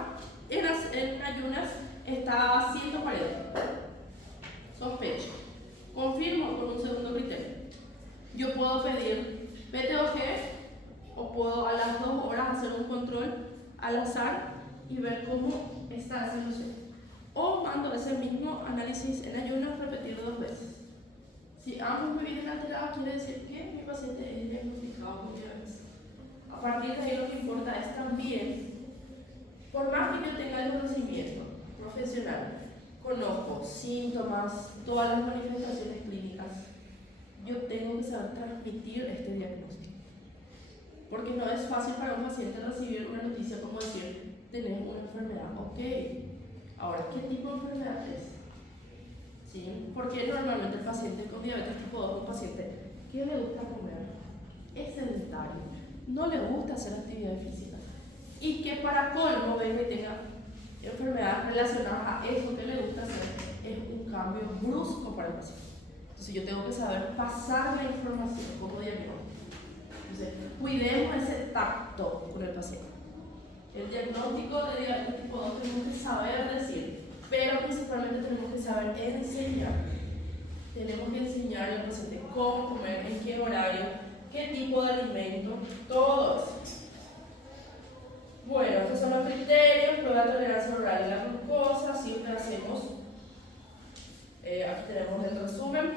en ayunas está a 140. Sospecho. Confirmo con un segundo criterio. Yo puedo pedir PTOG o puedo a las 2 horas hacer un control al azar y ver cómo está ese glucemia. O mando ese mismo análisis en ayunas repetirlo 2 veces. Si ambos me vienen alterados, quiere decir que mi paciente es diagnosticado con diabetes. A partir de ahí lo que importa es también, por más que yo tenga el conocimiento profesional, conozco síntomas, todas las manifestaciones clínicas, yo tengo que saber transmitir este diagnóstico. Porque no es fácil para un paciente recibir una noticia como decir, tenés una enfermedad, ok. Ahora, ¿qué tipo de enfermedad es? ¿Sí? Porque normalmente el paciente con diabetes tipo 2 es un paciente que le gusta comer, es sedentario, no le gusta hacer actividades físicas y que para colmo venga y tenga enfermedades relacionadas a eso que le gusta hacer, es un cambio brusco para el paciente. Entonces yo tengo que saber pasar la información como diagnóstico. Entonces, cuidemos ese tacto con el paciente. El diagnóstico de diabetes tipo 2 tenemos que saber decir, pero principalmente tenemos que saber enseñar. Tenemos que enseñar al paciente cómo comer, en qué horario, qué tipo de alimento, todo eso. Bueno, estos son los criterios, prueba de tolerancia oral a la glucosa, siempre hacemos, aquí tenemos el resumen,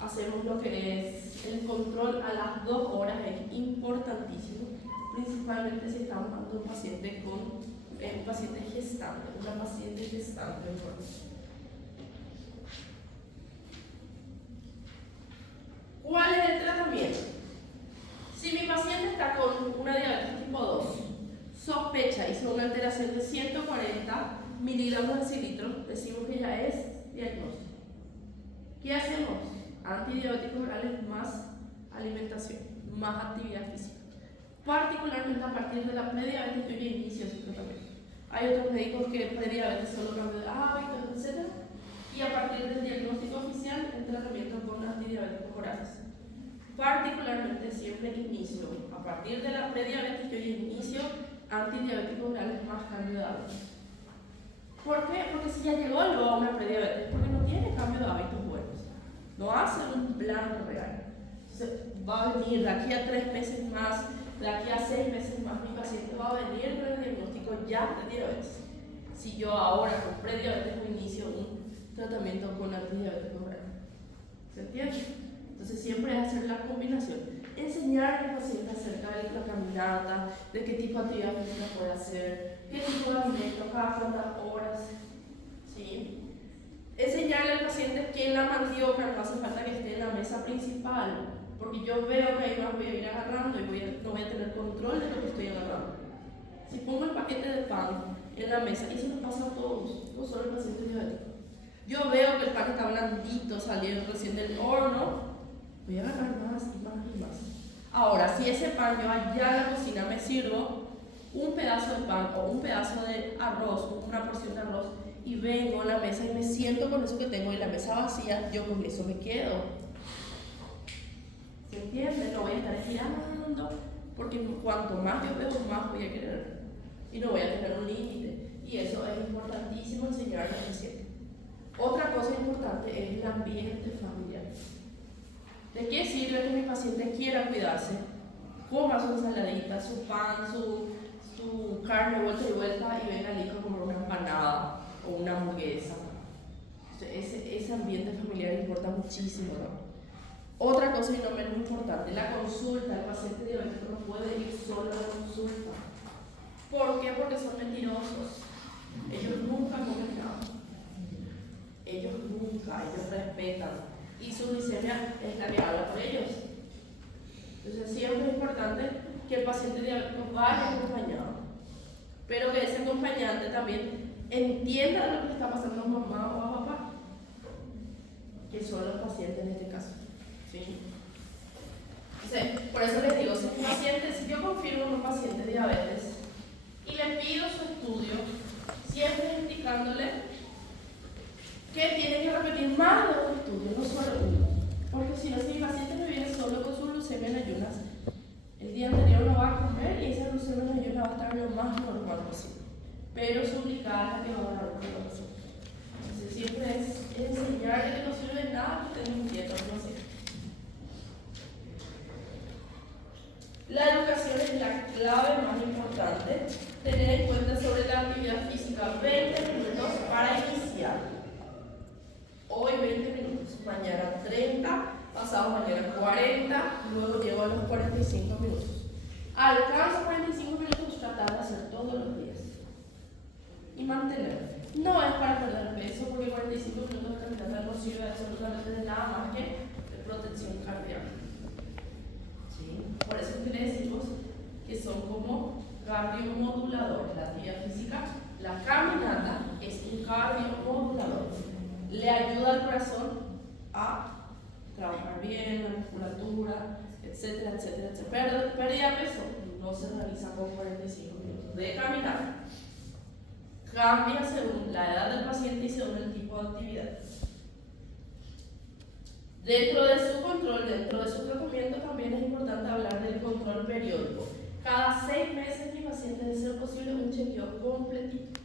hacemos lo que es el control a las 2 horas, es importantísimo, principalmente si estamos ante un paciente con un paciente gestante, una paciente gestante. ¿Cuál es el tratamiento? Si mi paciente está con una diabetes tipo 2, sospecha, hizo una alteración de 140 miligramos de decilitro, decimos que ya es diagnóstico. ¿Qué hacemos? Antidiabéticos orales más alimentación, más actividad física. Particularmente a partir de la prediabetes yo ya inicio ese tratamiento. Hay otros médicos que prediabetes solo cambio de hábitos, etc. Y a partir del diagnóstico oficial, el tratamiento con antidiabéticos orales. Particularmente siempre inicio, a partir de la prediabetes yo ya inicio antidiabéticos orales más cambio de hábitos. ¿Por qué? Porque si ya llegó luego a una prediabetes, porque no tiene cambio de hábitos buenos, no hace un plan real. Entonces va a venir de aquí a 3 meses más, de aquí a 6 meses más, mi paciente va a venir con el diagnóstico ya de diabetes. Si yo ahora con prediabetes no inicio un tratamiento con antidiabéticos orales. ¿Se entiende? Entonces siempre es hacer la combinación. Enseñar al paciente acerca de la caminata, de qué tipo de actividad física puede hacer, qué tipo de alimento, cada cuántas horas. ¿Sí? Enseñarle al paciente que en la mandioca no hace falta que esté en la mesa principal, porque yo veo que ahí más voy a ir agarrando y no voy a tener control de lo que estoy agarrando. Si pongo el paquete de pan en la mesa, y se nos pasa a todos, no solo el paciente diabético. Yo veo que el pan está blandito, saliendo recién del horno, voy a agarrar más y más y más. Ahora, si ese pan yo allá en la cocina me sirvo un pedazo de pan o un pedazo de arroz, una porción de arroz, y vengo a la mesa y me siento con eso que tengo y la mesa vacía, yo con eso me quedo. ¿Se entiende? No voy a estar girando, porque cuanto más yo veo, más voy a querer. Y no voy a tener un límite. Y eso es importantísimo enseñar al paciente. Otra cosa importante es el ambiente familiar. ¿De qué sirve que mi paciente quiera cuidarse? Coma su ensaladita, su pan, su carne vuelta y vuelta y venga el hijo a comer una empanada o una hamburguesa. Ese ambiente familiar importa muchísimo, ¿no? Otra cosa y no menos importante, la consulta. El paciente diabético no puede ir solo a la consulta. ¿Por qué? Porque son mentirosos. Ellos nunca comen nada. Ellos respetan. y su glicemia es la que habla por ellos. Entonces siempre es importante que el paciente diabético vaya acompañado, pero que ese acompañante también entienda lo que le está pasando a mamá o a papá, que son los pacientes en este caso. ¿Sí? Entonces, por eso les digo, si yo confirmo en un paciente diabetes y le pido su estudio, siempre indicándole que tiene que repetir más de un estudio, no solo uno. Porque si no, si mi paciente me viene solo con su glucemia en ayunas, el día anterior no va a comer y esa glucemia en ayunas va a estar lo más normal posible. Pero su ubicada es la que va a dar un paciente. Entonces siempre es enseñarle que no sirve de nada que tenga un dieta, no sé. La educación es la clave más importante. Tener en cuenta sobre la actividad física 20 minutos para iniciar. Hoy 20 minutos, mañana 30, pasado mañana 40, luego llego a los 45 minutos. Alcanzo 45 minutos, tratar de hacer todos los días. Y mantener. No es para perder peso, porque 45 minutos de caminata no sirve absolutamente de nada más que de protección cardíaca. ¿Sí? Por eso es que le decimos que son como cardiomoduladores. La actividad física, la caminata es un cardiomodulador. Le ayuda al corazón a trabajar bien, la musculatura, etcétera, etcétera, etcétera. Pérdida de peso no se realiza con 45 minutos de caminar. Cambia según la edad del paciente y según el tipo de actividad. Dentro de su control, dentro de su tratamiento, también es importante hablar del control periódico. Cada 6 meses mi paciente debe ser posible un chequeo completito.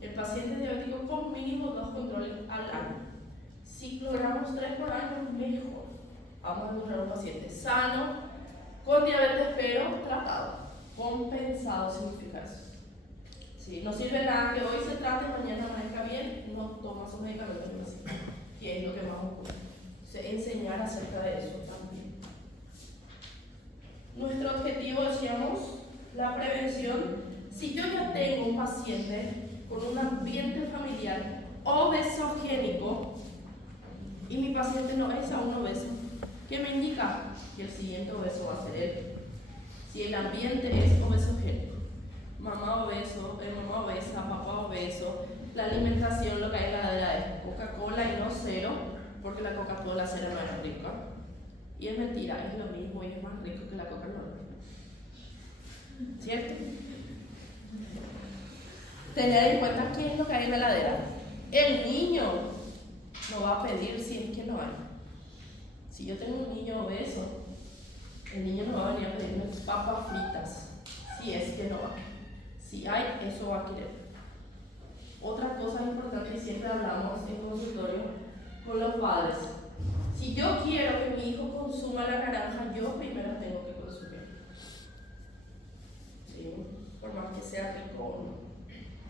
El paciente diabético con mínimo 2 controles al año. Si logramos 3 por año, mejor. Vamos a encontrar un paciente sano, con diabetes, pero tratado. Compensado significa eso. ¿Sí? No sirve nada que hoy se trate, mañana amanezca bien, no toma sus medicamentos, que es lo que más ocurre. Enseñar acerca de eso también. Nuestro objetivo, decíamos, la prevención. Si yo ya tengo un paciente con un ambiente familiar obesogénico y mi paciente no es aún obeso, ¿qué me indica? Que el siguiente obeso va a ser él. Si el ambiente es obesogénico, mamá obesa, papá obeso, la alimentación, lo que hay en la heladera es Coca-Cola y no cero, porque la Coca-Cola cero no es rica. Y es mentira, es lo mismo y es más rico que la Coca-Cola. ¿Cierto? Tener en cuenta qué es lo que hay en la heladera. El niño no va a pedir si es que no hay. Si yo tengo un niño obeso, el niño no va a venir a pedirme papas fritas, si es que no hay. Si hay, eso va a querer. Otra cosa importante, y siempre hablamos en consultorio con los padres. Si yo quiero que mi hijo consuma la naranja, yo primero tengo que consumir. ¿Sí? Por más que sea rico o no.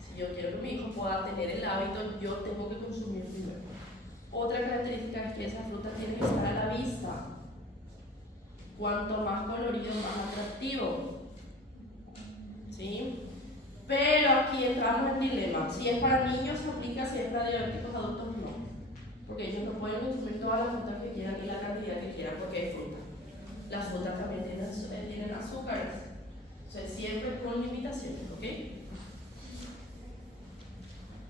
Si yo quiero que mi hijo pueda tener el hábito, yo tengo que consumir primero. Otra característica es que esa fruta tiene que estar a la vista. Cuanto más colorido, más atractivo. ¿Sí? Pero aquí entramos en dilema. Si es para niños, se aplica; si es para diabéticos adultos, no. Porque ellos no pueden consumir todas las frutas que quieran y la cantidad que quieran, porque es fruta. Las frutas también tienen azúcares. O sea, siempre con limitaciones, ¿ok?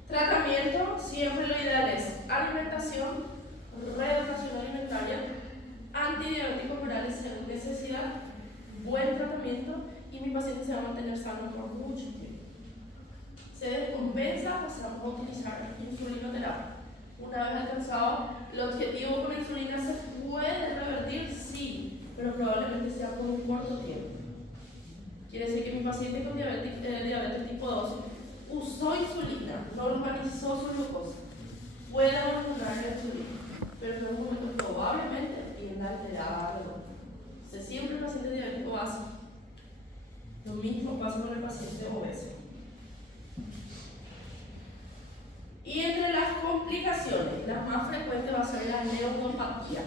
Tratamiento, siempre lo ideal es alimentación, reeducación alimentaria, antidiabéticos orales según necesidad, buen tratamiento, y mi paciente se va a mantener sano por mucho tiempo. Se descompensa, pasamos a utilizar insulinoterapia. Una vez alcanzado el objetivo con la insulina, ¿se puede revertir? Sí, pero probablemente sea por un corto tiempo. Quiere decir que mi paciente con diabetes tipo 2 usó insulina, normalizó su glucosa, puede abandonar la insulina, pero en un momento probablemente tienda a alterar algo. O sea, siempre el paciente diabético hace. Lo mismo pasa con el paciente obeso. Y entre las complicaciones, la más frecuente va a ser la neuropatía,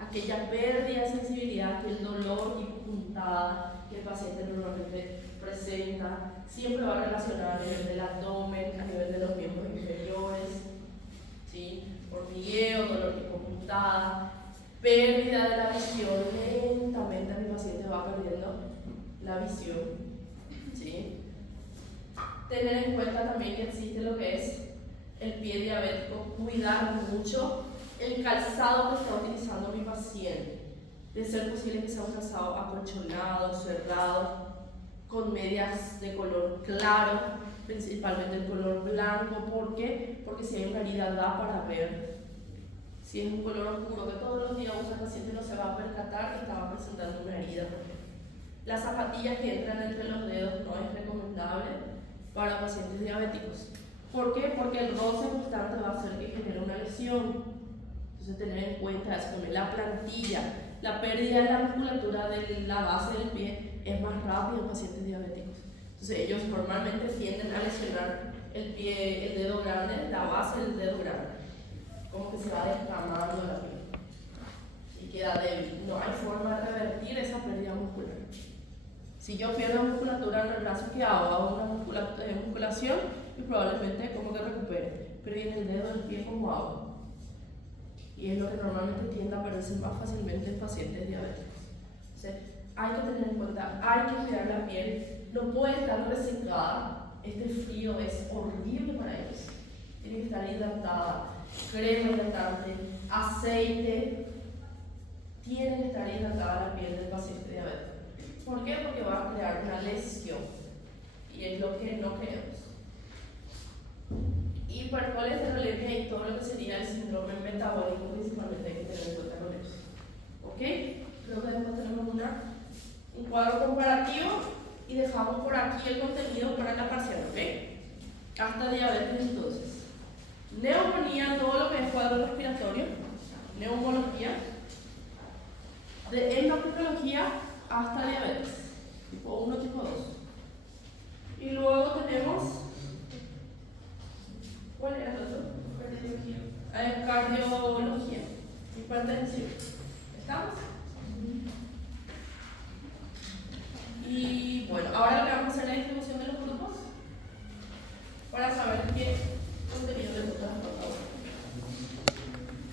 aquella pérdida de sensibilidad, aquel dolor tipo puntada que el paciente normalmente presenta, siempre va relacionado a nivel del abdomen, a nivel de los miembros inferiores, ¿sí? Hormigueo, dolor tipo puntada. afectada, pérdida de la visión, lentamente mi paciente va perdiendo la visión, ¿sí? Tener en cuenta también que existe lo que es el pie diabético, cuidar mucho el calzado que está utilizando mi paciente, de ser posible que sea un calzado acolchonado, cerrado, con medias de color claro, principalmente el color blanco. ¿Por qué? Porque si hay una herida da para ver. Si es un color oscuro que todos los días usa el paciente, no se va a percatar que estaba presentando una herida. Las zapatillas que entran entre los dedos no es recomendable para pacientes diabéticos. ¿Por qué? Porque el roce constante va a hacer que genere una lesión. Entonces tener en cuenta eso, poner la plantilla, la pérdida de la musculatura de la base del pie es más rápida en pacientes diabéticos. Entonces ellos normalmente tienden a lesionar el pie, el dedo grande, la base del dedo grande, como que se va descamando la piel y queda débil. No hay forma de revertir esa pérdida muscular. Si yo pierdo musculatura en el brazo, ¿qué hago? Hago una musculación y probablemente como que recupere. Pero ¿y en el dedo del pie cómo hago? Y es lo que normalmente tiende a perderse más fácilmente en pacientes diabéticos. Entonces, hay que tener en cuenta, hay que cuidar la piel, no puede estar resecada. Este frío es horrible para ellos. Tiene que estar hidratada, crema hidratante, aceite. Tiene que estar hidratada la piel del paciente diabético. ¿Por qué? Porque va a crear una lesión y es lo que no queremos. Hipercolesterolemia y todo lo que sería el síndrome metabólico principalmente hay que tener en cuenta con eso. ¿Ok? Creo que después tenemos un cuadro comparativo y dejamos por aquí el contenido para la parcial, ¿ok? Hasta diabetes entonces. Neumonía, todo lo que es cuadro respiratorio, neumología, de endocrinología hasta diabetes, tipo 1, tipo 2. Y luego tenemos, ¿cuál era el otro? Cardiología, hipertensión.